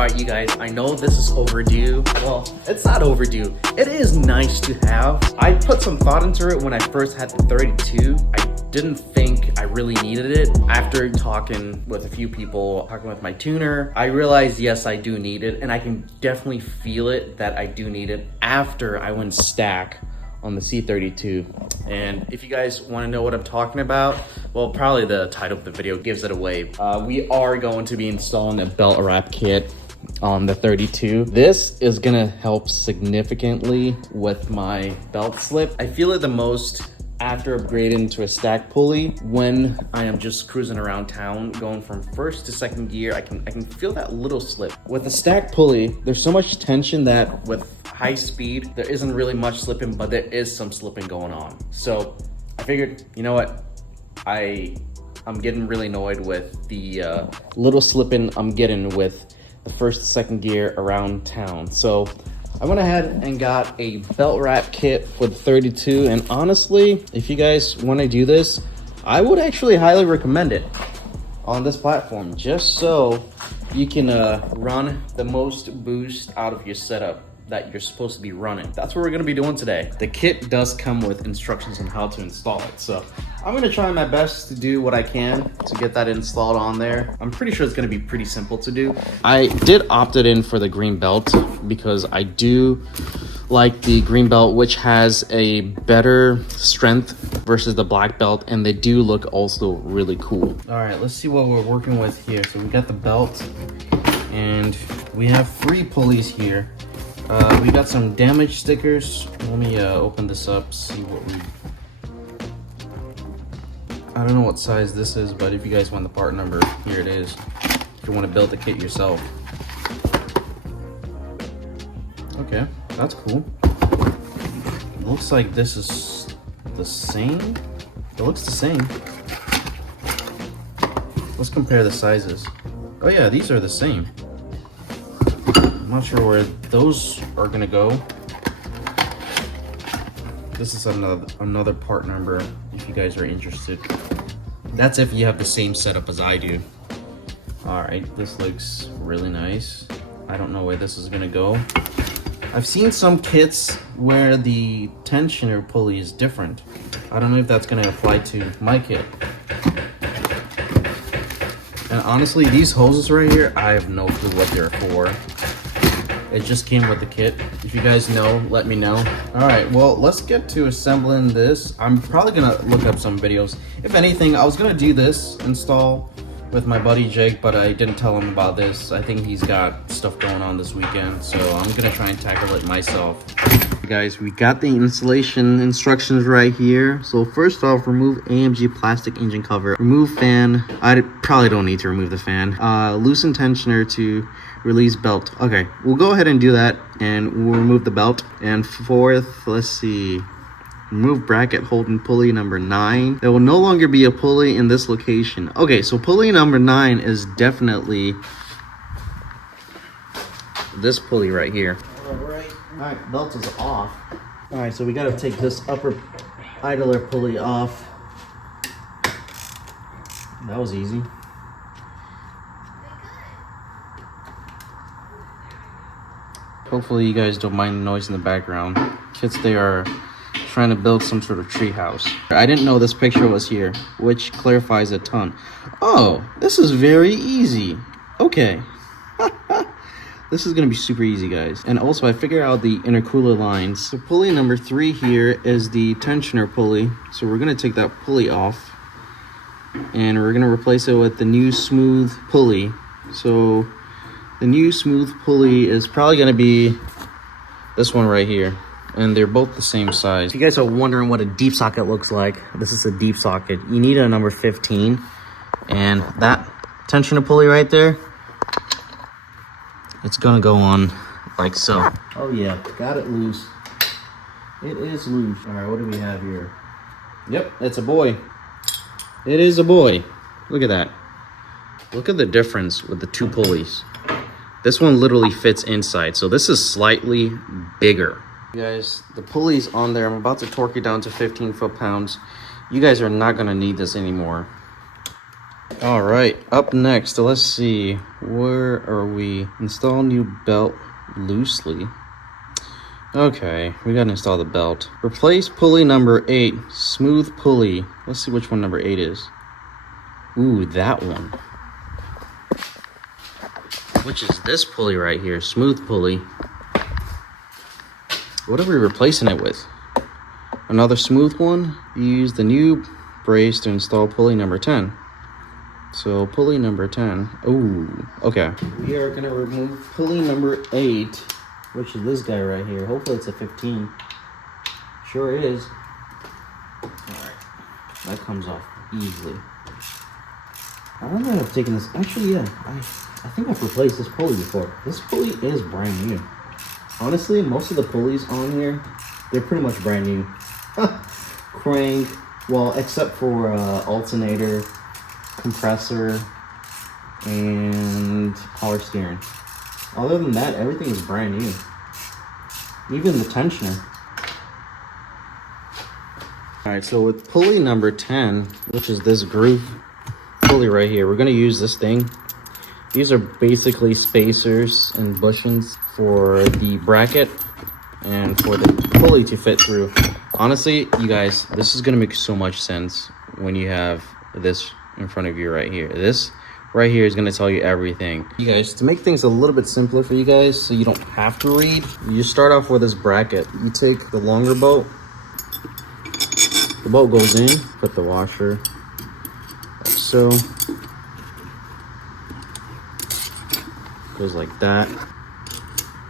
Alright, you guys, I know this is overdue. Well, it's not overdue. It is nice to have. I put some thought into it when I first had the 32. I didn't think I really needed it. After talking with a few people, talking with my tuner, I realized yes, I do need it, and I can definitely feel it that I do need it after I went stack on the C32. And if you guys want to know what I'm talking about, well, probably the title of the video gives it away. We are going to be installing a belt wrap kit on the 32. This is gonna help significantly with my belt slip. I feel it the most after upgrading to a stack pulley. When I am just cruising around town, going from first to second gear, I can feel that little slip. With a stack pulley, there's so much tension that with high speed, there isn't really much slipping, but there is some slipping going on. So I figured, you know what? I'm getting really annoyed with the little slipping I'm getting with the first to second gear around town. So I went ahead and got a belt wrap kit for the 32, and honestly, if you guys want to do this, I would actually highly recommend it on this platform, just so you can run the most boost out of your setup that you're supposed to be running. That's what we're gonna be doing today. The kit does come with instructions on how to install it, so I'm gonna try my best to do what I can to get that installed on there. I'm pretty sure it's gonna be pretty simple to do. I did opt it in for the green belt because I do like the green belt, which has a better strength versus the black belt, and they do look also really cool. All right, let's see what we're working with here. So we got the belt, and we have 3 pulleys here. We got some damage stickers. Let me open this up, see what we... I don't know what size this is, but if you guys want the part number, here it is. If you want to build the kit yourself. Okay, that's cool. Looks like this is the same. It looks the same. Let's compare the sizes. Oh yeah, these are the same. I'm not sure where those are gonna go. This is another part number if you guys are interested. That's if you have the same setup as I do. All right, this looks really nice. I don't know where this is gonna go. I've seen some kits where the tensioner pulley is different. I don't know if that's gonna apply to my kit. And honestly, these hoses right here, I have no clue what they're for. It just came with the kit. If you guys know, let me know. All right, well, let's get to assembling this. I'm probably gonna look up some videos. If anything, I was gonna do this install with my buddy Jake, but I didn't tell him about this. I think he's got stuff going on this weekend, so I'm gonna try and tackle it myself. Guys, we got the installation instructions right here. So first off, remove AMG plastic engine cover, remove fan. I probably don't need to remove the fan. Loosen tensioner to release belt. Okay, we'll go ahead and do that, and we'll remove the belt. And fourth, let's see, remove bracket holding pulley number 9. There will no longer be a pulley in this location. Okay, so pulley number 9 is definitely this pulley right here. All right, belt is off. All right, so we got to take this upper idler pulley off. That was easy. Hopefully you guys don't mind the noise in the background. Kids, they are trying to build some sort of tree house. I didn't know this picture was here, which clarifies a ton. Oh, this is very easy. Okay. This is gonna be super easy, guys. And also, I figured out the intercooler lines. So pulley number 3 here is the tensioner pulley. So we're gonna take that pulley off, and we're gonna replace it with the new smooth pulley. So the new smooth pulley is probably gonna be this one right here, and they're both the same size. If you guys are wondering what a deep socket looks like, this is a deep socket. You need a number 15, and that tensioner pulley right there, it's gonna go on like so. Oh yeah, got it loose. It is loose. All right, what do we have here? Yep, it's a boy. It is a boy. Look at that. Look at the difference with the 2 pulleys. This one literally fits inside, so this is slightly bigger. You guys, the pulley's on there. I'm about to torque it down to 15 foot-pounds. You guys are not gonna need this anymore. All right, up next, let's see, where are we? Install new belt loosely. Okay, we gotta install the belt. Replace pulley number 8, smooth pulley. Let's see which one number 8 is. Ooh, that one. Which is this pulley right here, smooth pulley. What are we replacing it with? Another smooth one? Use the new brace to install pulley number 10. So pulley number 10. Ooh, okay. We are gonna remove pulley number 8, which is this guy right here. Hopefully it's a 15. Sure is. Alright, that comes off easily. I don't know if I've taken this. Actually, yeah, I think I've replaced this pulley before. This pulley is brand new. Honestly, most of the pulleys on here, they're pretty much brand new. Crank, well, except for alternator, compressor, and power steering. Other than that, everything is brand new. Even the tensioner. Alright, so with pulley number 10, which is this groove pulley right here, we're going to use this thing. These are basically spacers and bushings for the bracket and for the pulley to fit through. Honestly, you guys, this is going to make so much sense when you have this in front of you right here. This right here is going to tell you everything. You guys, to make things a little bit simpler for you guys so you don't have to read, you start off with this bracket. You take the longer bolt, the bolt goes in, put the washer like so, goes like that.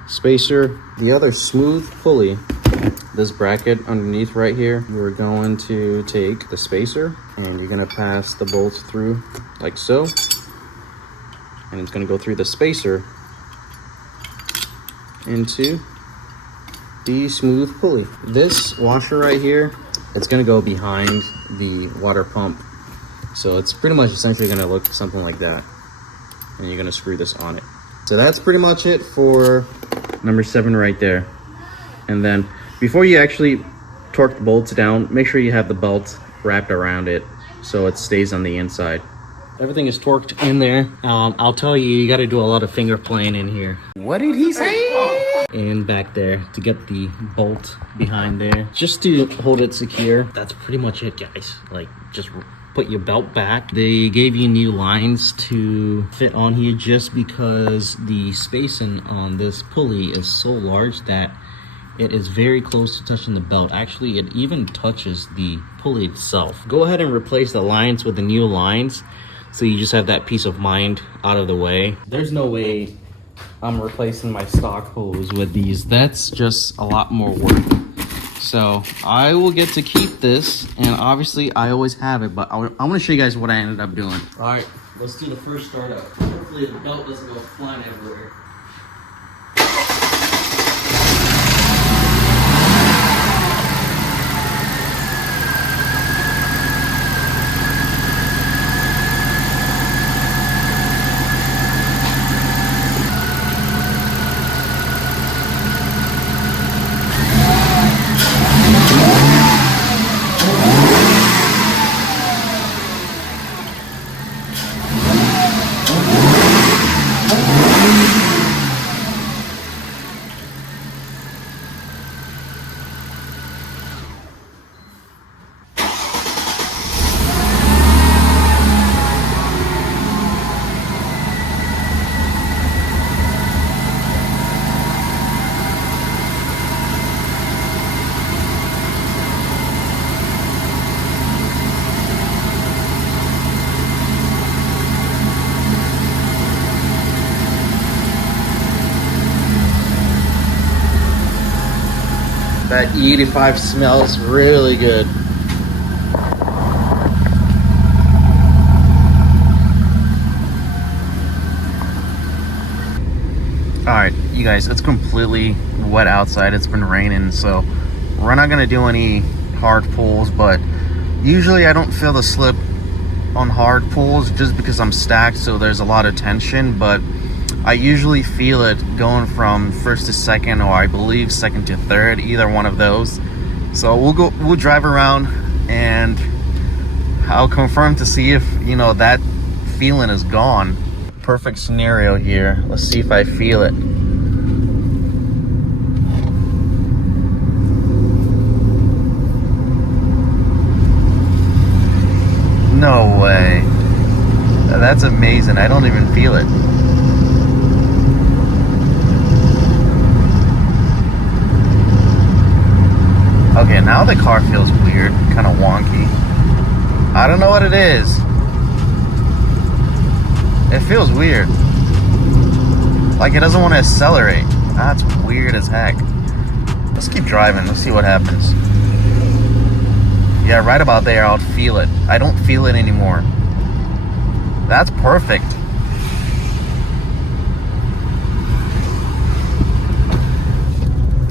Spacer, the other smooth pulley, this bracket underneath right here, you're going to take the spacer and you're going to pass the bolts through like so, and it's going to go through the spacer into the smooth pulley. This washer right here, it's going to go behind the water pump, so it's pretty much essentially going to look something like that, and you're going to screw this on it. So that's pretty much it for number 7 right there. And then before you actually torque the bolts down, make sure you have the belt wrapped around it so it stays on the inside. Everything is torqued in there. I'll tell you, you got to do a lot of finger playing in here. What did he say? And back there to get the bolt behind there, just to hold it secure. That's pretty much it, guys. Like, just put your belt back. They gave you new lines to fit on here just because the spacing on this pulley is so large that it is very close to touching the belt. Actually, it even touches the pulley itself. Go ahead and replace the lines with the new lines so you just have that peace of mind out of the way. There's no way I'm replacing my stock hose with these. That's just a lot more work. So I will get to keep this, and obviously I always have it, but I want to show you guys what I ended up doing. All right, let's do the first startup. Hopefully the belt doesn't go flying everywhere. That E85 smells really good. Alright, you guys, it's completely wet outside. It's been raining, so we're not going to do any hard pulls, but usually I don't feel the slip on hard pulls just because I'm stacked, so there's a lot of tension, but I usually feel it going from first to second, or I believe second to third, either one of those. So we'll drive around and I'll confirm to see if, you know, that feeling is gone. Perfect scenario here. Let's see if I feel it. No way. That's amazing. I don't even feel it. Okay, now the car feels weird, kind of wonky. I don't know what it is. It feels weird. Like it doesn't want to accelerate. That's weird as heck. Let's keep driving. Let's see what happens. Yeah, right about there, I'll feel it. I don't feel it anymore. That's perfect.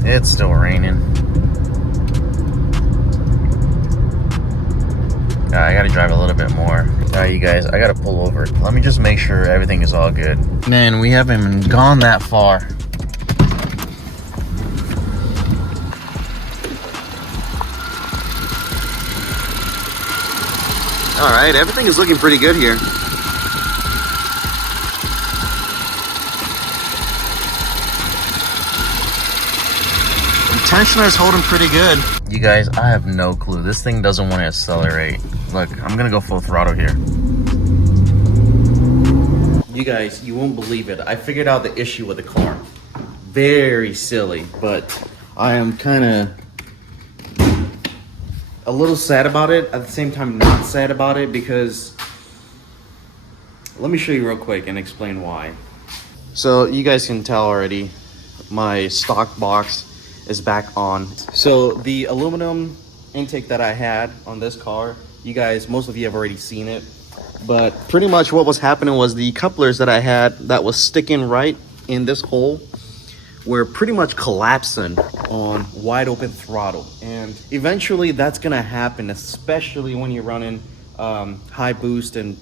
It's still raining. I gotta drive a little bit more. Alright, you guys, I gotta pull over. Let me just make sure everything is all good. Man, we haven't even gone that far. Alright, everything is looking pretty good here. The tensioner is holding pretty good. You guys, I have no clue. This thing doesn't want to accelerate. Look, I'm gonna go full throttle here. You guys, you won't believe it. I figured out the issue with the car. Very silly, but I am kind of a little sad about it. At the same time, not sad about it because let me show you real quick and explain why. So you guys can tell already, my stock box is back on. So the aluminum intake that I had on this car, you guys, most of you have already seen it, but pretty much what was happening was the couplers that I had that was sticking right in this hole were pretty much collapsing on wide open throttle, and eventually that's gonna happen, especially when you're running high boost and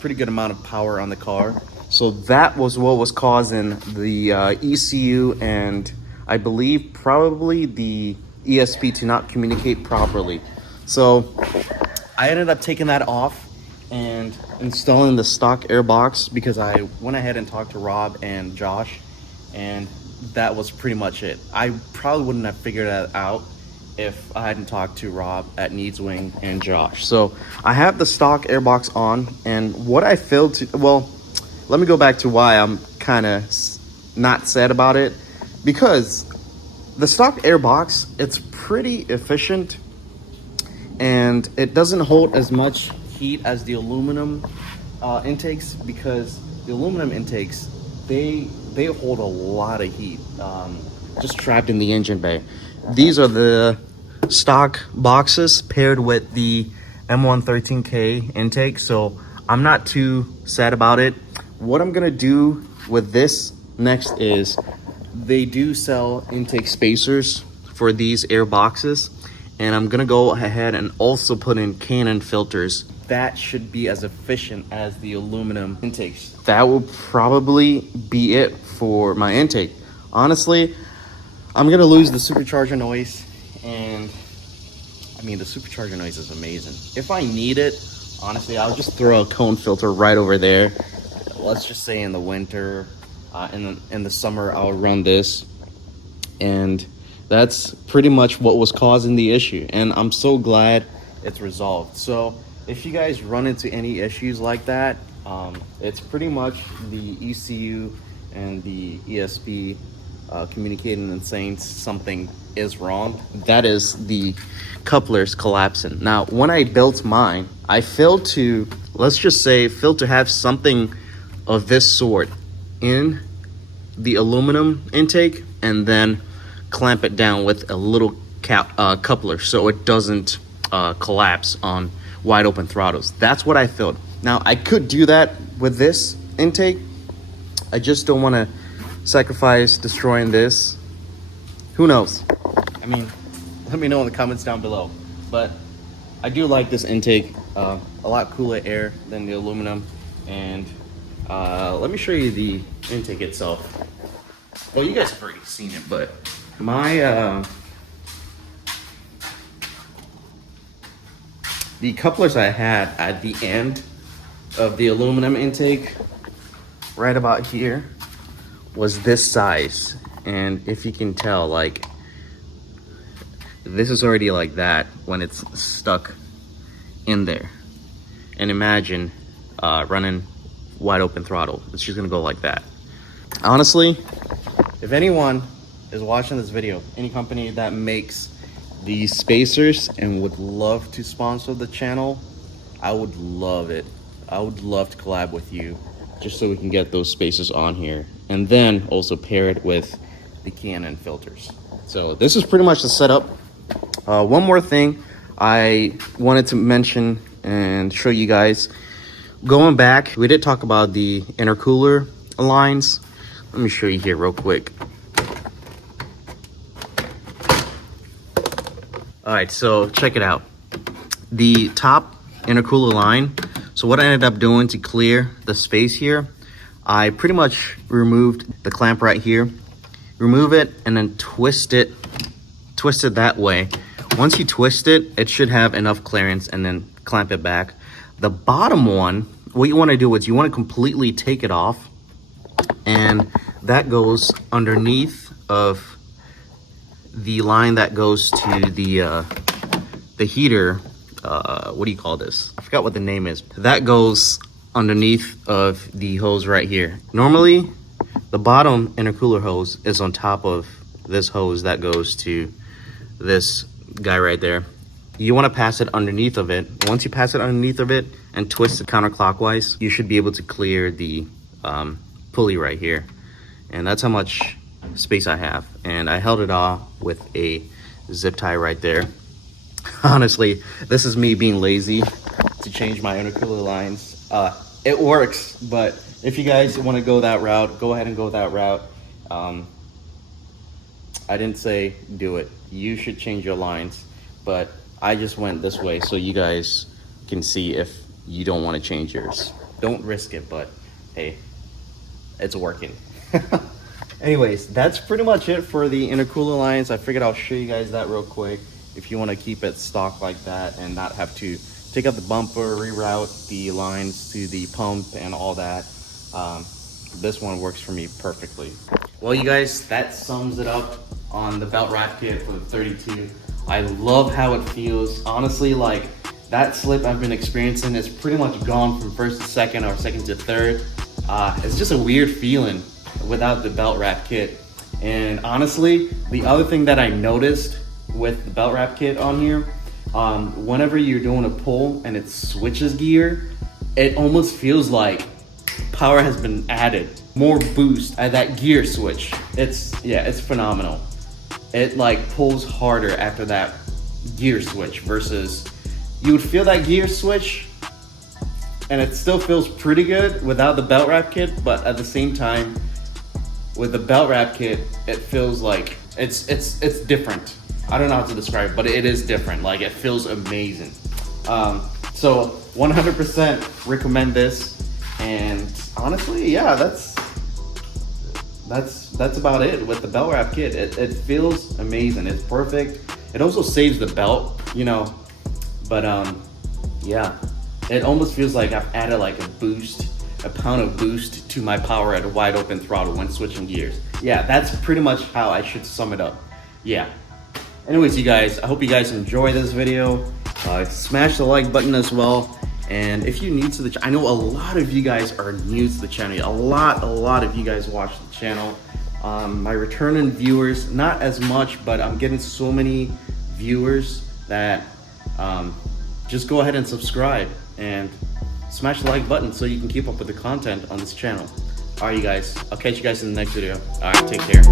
pretty good amount of power on the car. So that was what was causing the ECU and I believe probably the ESP to not communicate properly. So I ended up taking that off and installing the stock air box because I went ahead and talked to Rob and Josh, and that was pretty much it. I probably wouldn't have figured that out if I hadn't talked to Rob at Needswings and Josh. So I have the stock air box on, and what I failed to, well, let me go back to why I'm kind of not sad about it. Because the stock air box, it's pretty efficient and it doesn't hold as much heat as the aluminum intakes, because the aluminum intakes, they hold a lot of heat just trapped in the engine bay. These are the stock boxes paired with the M113K intake, so I'm not too sad about it. What I'm gonna do with this next is, they do sell intake spacers for these air boxes, and I'm gonna go ahead and also put in Canon filters. That should be as efficient as the aluminum intakes. That will probably be it for my intake. Honestly, I'm gonna lose the supercharger noise, and I mean, the supercharger noise is amazing. If I need it, honestly, I'll just throw a cone filter right over there. Let's just say in the winter, in the summer, I'll run this, and that's pretty much what was causing the issue, and I'm so glad it's resolved. So if you guys run into any issues like that, it's pretty much the ECU and the ESP communicating and saying something is wrong. That is the couplers collapsing. Now, when I built mine, I failed to, let's just say, failed to have something of this sort in the aluminum intake and then clamp it down with a little coupler so it doesn't collapse on wide open throttles. That's what I failed. Now, I could do that with this intake. I just don't want to sacrifice destroying this. Who knows? I mean, let me know in the comments down below. But I do like this intake. A lot cooler air than the aluminum. And let me show you the intake itself. Well, you guys have already seen it, but my the couplers I had at the end, of the aluminum intake right about here was this size. And if you can tell, like, this is already like that when it's stuck in there. And imagine running wide open throttle. It's just gonna go like that. Honestly, if anyone is watching this video, any company that makes these spacers and would love to sponsor the channel, I would love it. I would love to collab with you just so we can get those spacers on here, and then also pair it with the Canon filters. So this is pretty much the setup. One more thing I wanted to mention and show you guys. Going back, we did talk about the intercooler lines. Let me show you here real quick. All right, so check it out. The top intercooler line. So what I ended up doing to clear the space here, I pretty much removed the clamp right here. Remove it and then twist it that way. Once you twist it, it should have enough clearance, and then clamp it back. The bottom one, what you want to do is you want to completely take it off, and that goes underneath of the line that goes to the heater. What do you call this? I forgot what the name is. That goes underneath of the hose right here. Normally, the bottom intercooler hose is on top of this hose that goes to this guy right there. You want to pass it underneath of it. Once you pass it underneath of it and twist it counterclockwise, you should be able to clear the pulley right here. And that's how much space I have. And I held it off with a zip tie right there. Honestly, this is me being lazy to change my intercooler lines. It works, but if you guys want to go that route, go ahead and go that route. I didn't say do it. You should change your lines, but I just went this way so you guys can see if you don't want to change yours. Don't risk it, but hey, it's working. Anyways, that's pretty much it for the intercooler lines. I figured I'll show you guys that real quick if you want to keep it stock like that and not have to take out the bumper, reroute the lines to the pump and all that. This one works for me perfectly. Well, you guys, that sums it up on the belt wrap kit for the 32. I love how it feels. Honestly, like, that slip I've been experiencing is pretty much gone from first to second or second to third. It's just a weird feeling without the belt wrap kit. And honestly, the other thing that I noticed with the belt wrap kit on here, whenever you're doing a pull and it switches gear, it almost feels like power has been added, more boost at that gear switch. It's phenomenal. It like pulls harder after that gear switch versus you would feel that gear switch and it still feels pretty good without the belt wrap kit, but at the same time with the belt wrap kit it feels like it's different. I don't know how to describe it, but it is different. Like, it feels amazing. So 100% recommend this. And honestly, yeah, that's about it with the belt wrap kit. It feels amazing. It's perfect. It also saves the belt, you know, but yeah, it almost feels like I've added like a pound of boost to my power at a wide open throttle when switching gears. Yeah, that's pretty much how I should sum it up. Yeah. Anyways, you guys, I hope you guys enjoy this video. Smash the like button as well. And if you're new to the channel, I know a lot of you guys are new to the channel. A lot of you guys watch the channel. My returning viewers, not as much, but I'm getting so many viewers that just go ahead and subscribe and smash the like button so you can keep up with the content on this channel. All right, you guys, I'll catch you guys in the next video. All right, take care.